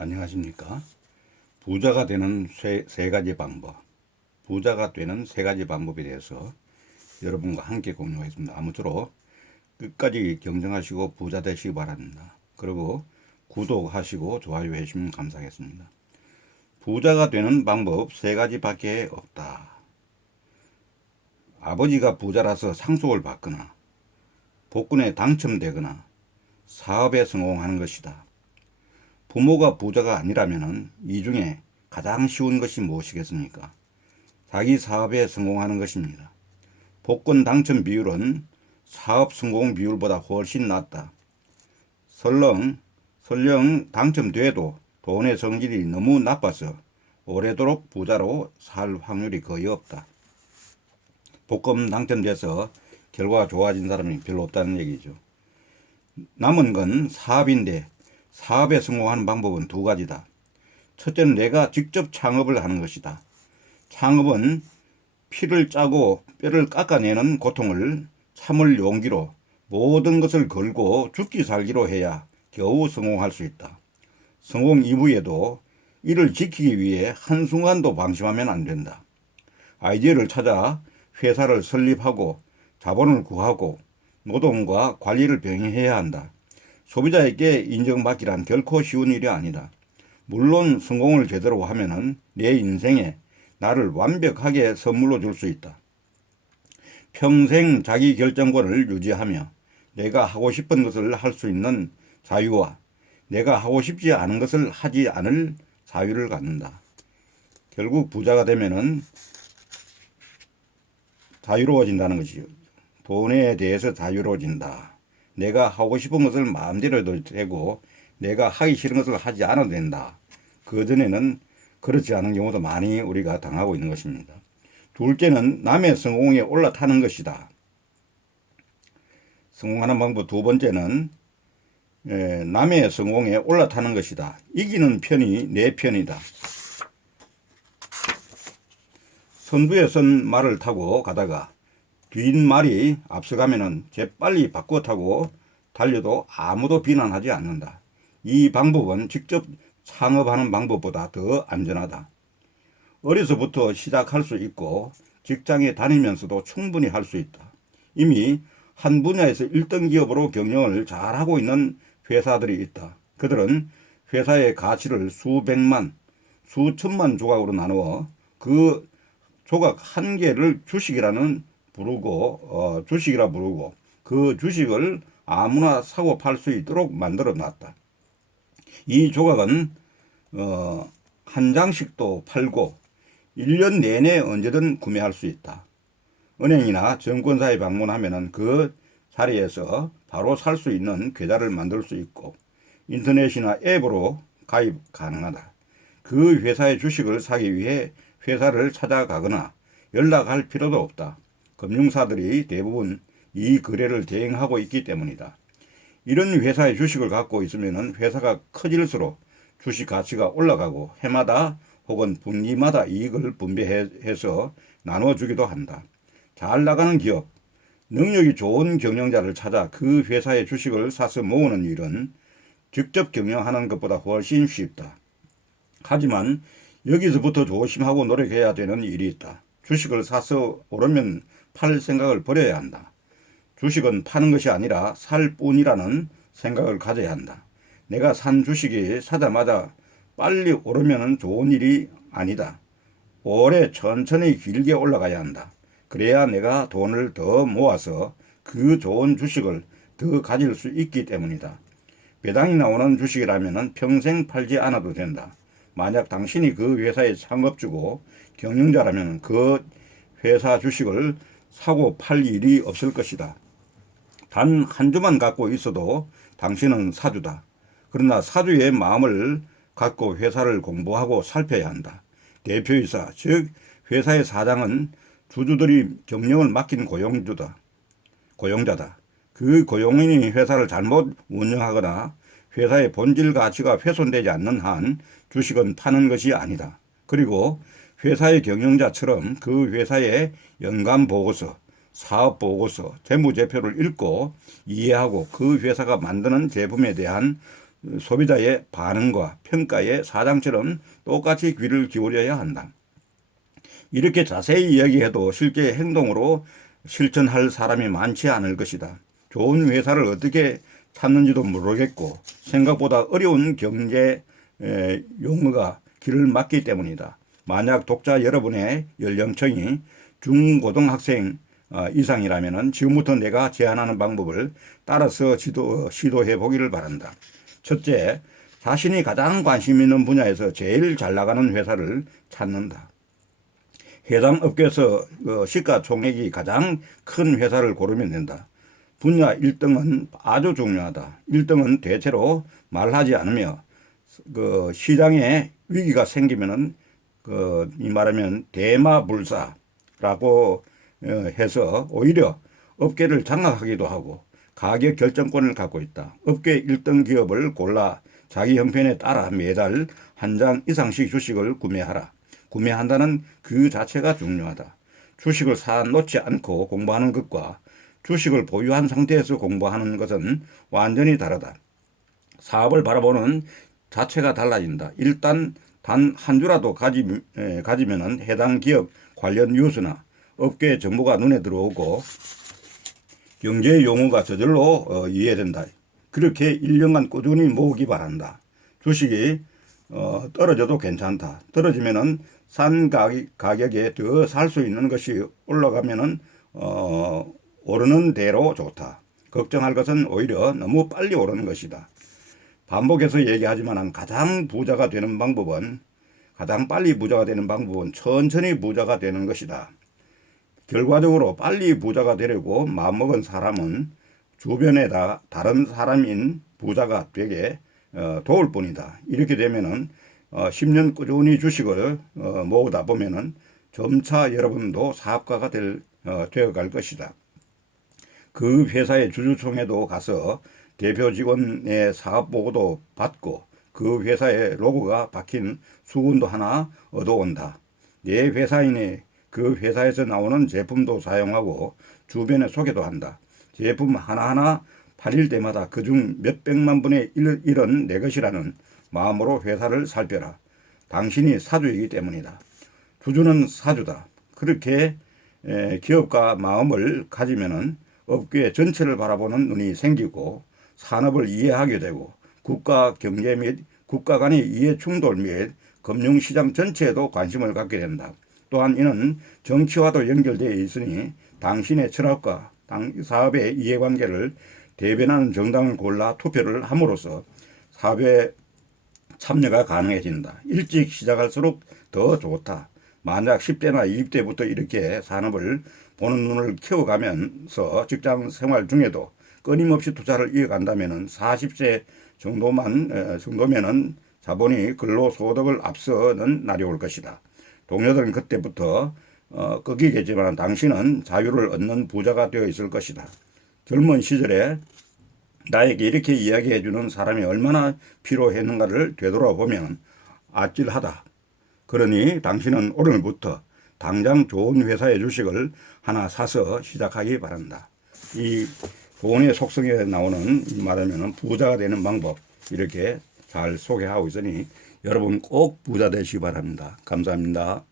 안녕하십니까? 부자가 되는 세 가지 방법, 부자가 되는 세 가지 방법에 대해서 여러분과 함께 공유하겠습니다. 아무쪼록 끝까지 경청하시고 부자 되시기 바랍니다. 그리고 구독하시고 좋아요 해주시면 감사하겠습니다. 부자가 되는 방법 세 가지밖에 없다. 아버지가 부자라서 상속을 받거나 복권에 당첨되거나 사업에 성공하는 것이다. 부모가 부자가 아니라면 이 중에 가장 쉬운 것이 무엇이겠습니까? 자기 사업에 성공하는 것입니다. 복권 당첨 비율은 사업 성공 비율보다 훨씬 낮다. 설령 당첨돼도 돈의 성질이 너무 나빠서 오래도록 부자로 살 확률이 거의 없다. 복권 당첨돼서 결과가 좋아진 사람이 별로 없다는 얘기죠. 남은 건 사업인데 사업에 성공하는 방법은 두 가지다. 첫째는 내가 직접 창업을 하는 것이다. 창업은 피를 짜고 뼈를 깎아내는 고통을 참을 용기로 모든 것을 걸고 죽기 살기로 해야 겨우 성공할 수 있다. 성공 이후에도 이를 지키기 위해 한순간도 방심하면 안 된다. 아이디어를 찾아 회사를 설립하고 자본을 구하고 노동과 관리를 병행해야 한다. 소비자에게 인정받기란 결코 쉬운 일이 아니다. 물론 성공을 제대로 하면은 내 인생에 나를 완벽하게 선물로 줄 수 있다. 평생 자기 결정권을 유지하며 내가 하고 싶은 것을 할 수 있는 자유와 내가 하고 싶지 않은 것을 하지 않을 자유를 갖는다. 결국 부자가 되면은 자유로워진다는 것이죠. 돈에 대해서 자유로워진다. 내가 하고 싶은 것을 마음대로 해도 되고 내가 하기 싫은 것을 하지 않아도 된다. 그전에는 그렇지 않은 경우도 많이 우리가 당하고 있는 것입니다. 둘째는 남의 성공에 올라타는 것이다. 성공하는 방법 두 번째는 남의 성공에 올라타는 것이다. 이기는 편이 내 편이다. 선두에 선 말을 타고 가다가 뒷말이 앞서가면은 재빨리 바꿔 타고 달려도 아무도 비난하지 않는다. 이 방법은 직접 창업하는 방법보다 더 안전하다. 어려서부터 시작할 수 있고 직장에 다니면서도 충분히 할 수 있다. 이미 한 분야에서 1등 기업으로 경영을 잘하고 있는 회사들이 있다. 그들은 회사의 가치를 수백만, 수천만 조각으로 나누어 그 조각 한 개를 주식이라 부르고 그 주식을 아무나 사고 팔 수 있도록 만들어 놨다. 이 조각은 한 장씩도 팔고 1년 내내 언제든 구매할 수 있다. 은행이나 증권사에 방문하면 그 자리에서 바로 살 수 있는 계좌를 만들 수 있고 인터넷이나 앱으로 가입 가능하다. 그 회사의 주식을 사기 위해 회사를 찾아가거나 연락할 필요도 없다. 금융사들이 대부분 이 거래를 대행하고 있기 때문이다. 이런 회사의 주식을 갖고 있으면 회사가 커질수록 주식 가치가 올라가고 해마다 혹은 분기마다 이익을 분배해서 나눠주기도 한다. 잘 나가는 기업, 능력이 좋은 경영자를 찾아 그 회사의 주식을 사서 모으는 일은 직접 경영하는 것보다 훨씬 쉽다. 하지만 여기서부터 조심하고 노력해야 되는 일이 있다. 주식을 사서 오르면 팔 생각을 버려야 한다. 주식은 파는 것이 아니라 살 뿐이라는 생각을 가져야 한다. 내가 산 주식이 사자마자 빨리 오르면 좋은 일이 아니다. 오래 천천히 길게 올라가야 한다. 그래야 내가 돈을 더 모아서 그 좋은 주식을 더 가질 수 있기 때문이다. 배당이 나오는 주식이라면 평생 팔지 않아도 된다. 만약 당신이 그 회사의 창업주고 경영자라면 그 회사 주식을 사고 팔 일이 없을 것이다. 단 한 주만 갖고 있어도 당신은 사주다. 그러나 사주의 마음을 갖고 회사를 공부하고 살펴야 한다. 대표이사, 즉 회사의 사장은 주주들이 경영을 맡긴 고용자다. 그 고용인이 회사를 잘못 운영하거나 회사의 본질 가치가 훼손되지 않는 한 주식은 파는 것이 아니다. 그리고 회사의 경영자처럼 그 회사의 연간 보고서, 사업 보고서, 재무제표를 읽고 이해하고 그 회사가 만드는 제품에 대한 소비자의 반응과 평가에 사장처럼 똑같이 귀를 기울여야 한다. 이렇게 자세히 이야기해도 실제 행동으로 실천할 사람이 많지 않을 것이다. 좋은 회사를 어떻게 찾는지도 모르겠고 생각보다 어려운 경제 용어가 길을 막기 때문이다. 만약 독자 여러분의 연령층이 중고등학생 이상이라면 지금부터 내가 제안하는 방법을 따라서 시도해 보기를 바란다. 첫째, 자신이 가장 관심 있는 분야에서 제일 잘 나가는 회사를 찾는다. 해당 업계에서 시가총액이 가장 큰 회사를 고르면 된다. 분야 1등은 아주 중요하다. 1등은 대체로 말하지 않으며 시장에 위기가 생기면은 이 말하면 대마불사라고 해서 오히려 업계를 장악하기도 하고 가격 결정권을 갖고 있다. 업계 1등 기업을 골라 자기 형편에 따라 매달 한 장 이상씩 주식을 구매하라. 구매한다는 그 자체가 중요하다. 주식을 사 놓지 않고 공부하는 것과 주식을 보유한 상태에서 공부하는 것은 완전히 다르다. 사업을 바라보는 자체가 달라진다. 일단 단 한 주라도 가지면은 해당 기업 관련 뉴스나 업계 정보가 눈에 들어오고 경제 용어가 저절로 이해된다. 그렇게 1년간 꾸준히 모으기 바란다. 주식이 떨어져도 괜찮다. 떨어지면은 싼 가격에 더 살 수 있는 것이 올라가면은 오르는 대로 좋다. 걱정할 것은 오히려 너무 빨리 오르는 것이다. 반복해서 얘기하지만 가장 빨리 부자가 되는 방법은 천천히 부자가 되는 것이다. 결과적으로 빨리 부자가 되려고 마음먹은 사람은 주변에다 다른 사람인 부자가 되게 도울 뿐이다. 이렇게 되면은 10년 꾸준히 주식을 모으다 보면은 점차 여러분도 사업가가 되어갈 것이다. 그 회사의 주주총회도 가서 대표 직원의 사업 보고도 받고 그 회사의 로고가 박힌 수건도 하나 얻어온다. 내 회사인이 그 회사에서 나오는 제품도 사용하고 주변에 소개도 한다. 제품 하나하나 팔릴 때마다 그중 몇백만 분의 1은 내 것이라는 마음으로 회사를 살펴라. 당신이 사주이기 때문이다. 주주는 사주다. 그렇게 기업가 마음을 가지면은 업계 전체를 바라보는 눈이 생기고 산업을 이해하게 되고 국가 경제 및 국가 간의 이해 충돌 및 금융시장 전체에도 관심을 갖게 된다. 또한 이는 정치와도 연결되어 있으니 당신의 철학과 사업의 이해관계를 대변하는 정당을 골라 투표를 함으로써 사업에 참여가 가능해진다. 일찍 시작할수록 더 좋다. 만약 10대나 20대부터 이렇게 산업을 보는 눈을 키워가면서 직장 생활 중에도 끊임없이 투자를 이어간다면 40세 정도면은 자본이 근로소득을 앞서는 날이 올 것이다. 동료들은 그때부터 꺾이겠지만 당신은 자유를 얻는 부자가 되어 있을 것이다. 젊은 시절에 나에게 이렇게 이야기해주는 사람이 얼마나 필요했는가를 되돌아보면 아찔하다. 그러니 당신은 오늘부터 당장 좋은 회사의 주식을 하나 사서 시작하기 바란다. 이 돈의 속성에 나오는 말하면 부자가 되는 방법 이렇게 잘 소개하고 있으니 여러분 꼭 부자 되시기 바랍니다. 감사합니다.